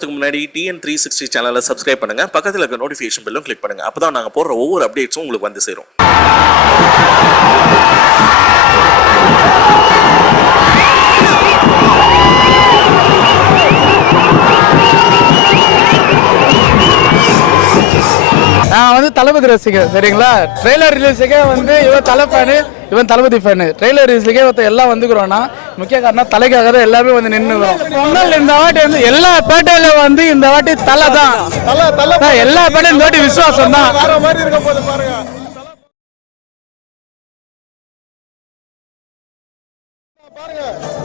போறதுக்கு முன்னாடி TN360 சேனலை சப்ஸ்கிரைப் பண்ணுங்க, பக்கத்துல இருக்க நோட்டிஃபிகேஷன் பெல்லும் கிளிக் பண்ணுங்க. அப்பதான் நாங்க போடுற ஒவ்வொரு அப்டேட்ஸும் உங்களுக்கு வந்து சேரும். நான் வந்து தளபதி ரசிகர், சரிங்களா? ட்ரெய்லர் ரிலீஸுக்கே வந்து இவன் தலை ஃபேனு, இவன் தளபதி ஃபேனு. ட்ரெய்லர் ரிலீஸுக்கே எல்லாம் வந்துக்கிறோன்னா முக்கிய காரணம் தலைக்காக தான் எல்லாமே வந்து நின்றுக்கிறோம். பொங்கல் இந்த வாட்டி வந்து எல்லா பேட்டையில வந்து இந்த வாட்டி தலை தான், எல்லா பேட்டையும் இந்த வாட்டி விசுவாசம் தான்.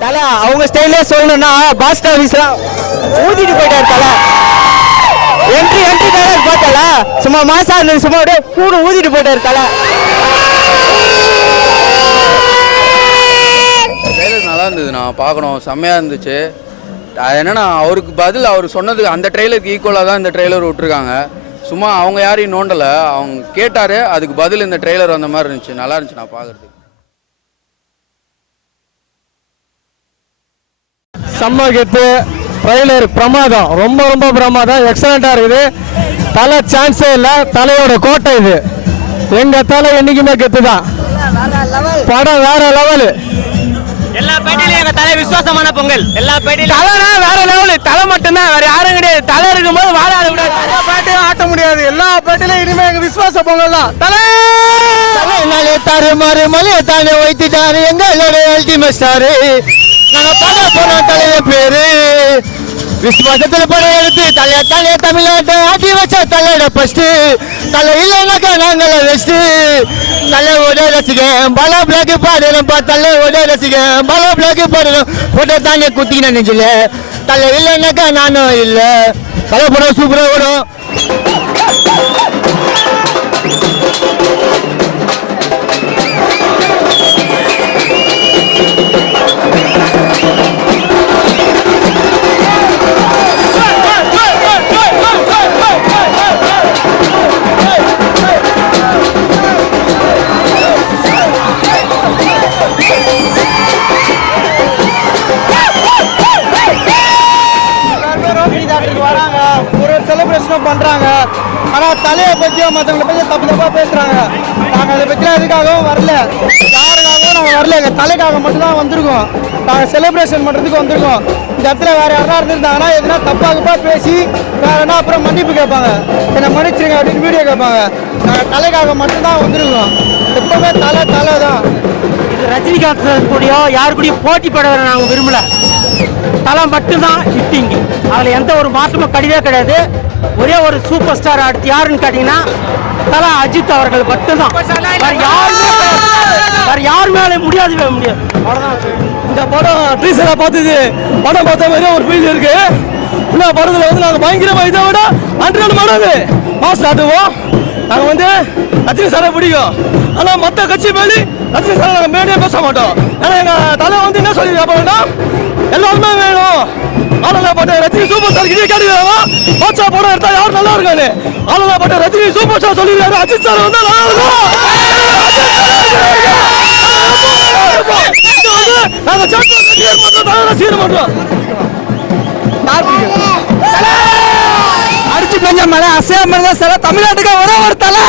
தலை அவங்க ஸ்டைலே சொல்லணும்னா பாஸ்ட் ஆஃபீஸ்லாம் ஊதிட்டு போயிட்டாரு. தலை என்ட்ரி டைலாக் பார்த்தல சும்மா மாசா இருந்தது, சும்மா அப்படியே கூட ஊதிட்டு போயிட்டாரு. தலை நல்லா இருந்தது, நான் பார்க்கணும், செம்மையாக இருந்துச்சு. அது என்னன்னா அவருக்கு பதில் அவர் சொன்னதுக்கு அந்த ட்ரெய்லருக்கு ஈக்குவலாக தான் இந்த ட்ரெய்லர் விட்டுருக்காங்க. சும்மா அவங்க யாரையும் நோண்டலை, அவங்க கேட்டார், அதுக்கு பதில் இந்த ட்ரெய்லர் அந்த மாதிரி இருந்துச்சு. நல்லா இருந்துச்சு நான் பார்க்குறதுக்கு. செம்ம கெத்து ட்ரெய்லர், பிரமாதம், ரொம்ப ரொம்ப பிரமாதம், எக்ஸலண்டா இருக்குது. தலை சான்ஸே இல்லை, தலையோட கோட்டை இது. எங்க தலை என்னைக்குமே கெத்து தான். படம் வேற லெவலு. எல்லா பேட்டையிலும் எங்க தலை விசுவாசமான பொங்கல். எல்லா பேட்டையிலும் தலைனா வேற லெவலு. தலை மட்டும்தான், வேற யாரும் கிடையாது. தலை இருக்கும்போது வாழாத விடாது, எல்லா பேட்டையும் ஆட்ட முடியாது. எல்லா பேட்டையிலும் இனிமே எங்க விசுவாச பொங்கல் தான். தலை தாரு மாறு மலையை தானே வைத்துட்டாரு எங்களோட அல்டிமேட் ஸ்டாரு. நாங்க பாட போனோம் தலைய பேரு, விசுவாசத்துல படம் எடுத்து தலைய தமிழ்நாட்டை ஆட்டி வச்ச தலையோட ஃபர்ஸ்ட். தலை இல்லைனாக்கா நாங்கள வெஸ்ட். தலையோட ரசிகன் பாலா பிளாக் பாடுறப்பா, தலையோட ரசிகன் பாலா பிளாக் பாடுறோம். போட்டோ தானே குத்தின நெஞ்சில, தலை இல்லைனாக்கா நானும் இல்லை. தலை படம் சூப்பரா வரும். செலிப்ரேஷனும் பண்றாங்க, ஆனா தலையை பற்றியோ மற்றவங்களை பற்றி தப்பு தப்பா பேசுறாங்க. நாங்கள் அதை பற்றிலாம் எதுக்காகவும் வரல, யாருக்காகவும் நாங்கள் வரல, எங்கள் தலைக்காக மட்டும்தான் வந்திருக்கோம். நாங்கள் செலிப்ரேஷன் பண்ணுறதுக்கு வந்திருக்கோம். இந்த இடத்துல வேற யாரா இருந்திருந்தாங்கன்னா எதுனா தப்பாக பேசி வேற என்ன அப்புறம் மன்னிப்பு கேட்பாங்க, என்னை மன்னிச்சிருங்க அப்படின்னு வீடியோ கேட்பாங்க. நாங்கள் தலைக்காக மட்டும்தான் வந்திருக்கோம். எப்பவுமே தலை தான். இது ரஜினிகாந்த் கூடயோ யாரு கூடயும் போட்டி போட வர நாங்கள் விரும்பல. தலை மட்டும்தான் ஹிட்டிங்கு, அதில் எந்த ஒரு மாற்றமும் கிடையாது. ஒரே ஒரு சூப்பர் ஸ்டார் அடுத்து யாருன்னு கேட்டீங்கன்னா தலை அஜித் அவர்கள் மட்டும்தான். வேற யார் மேலே முடியாது. அவ்வளோதான். இந்த படம் டீசரை பார்த்தது படம் பார்த்த மாதிரி ஒரு ஃபீல் இருக்கு. இந்த படத்தில் வந்து நாங்கள் பயங்கரமாக இதை விட 100 மடங்கு மாஸ் ஆட்டுவோம். நாங்கள் வந்து ரஜினி சாரை பிடிக்கும், ஆனால் மற்ற கட்சி மேலே ரஜினி சாரை நாங்கள் மேலேயே பேச மாட்டோம். ஏன்னா எங்கள் தலை வந்து என்ன சொல்லி கேட்பாங்கன்னா எல்லாருமே வேணும். ஆளுநர் பட்ட ரஜினி சூப்பர் ஸ்டார் கிட்டே கேட்டுக்கிறாங்க, பாட்சா படம் எடுத்தா யார் நல்லா இருக்காரு. ஆளுநர் பட்ட ரஜினி சூப்பர் ஸ்டார் சொல்லிடுறாரு, அஜித் சார் வந்து நல்லா இருக்கும். நாங்கள் சீர் மாட்டோம். அடிச்சு பெஞ்ச மழை அசையாம இருந்தா சில தமிழ்நாட்டுக்கு ஒரே ஒரு தலை.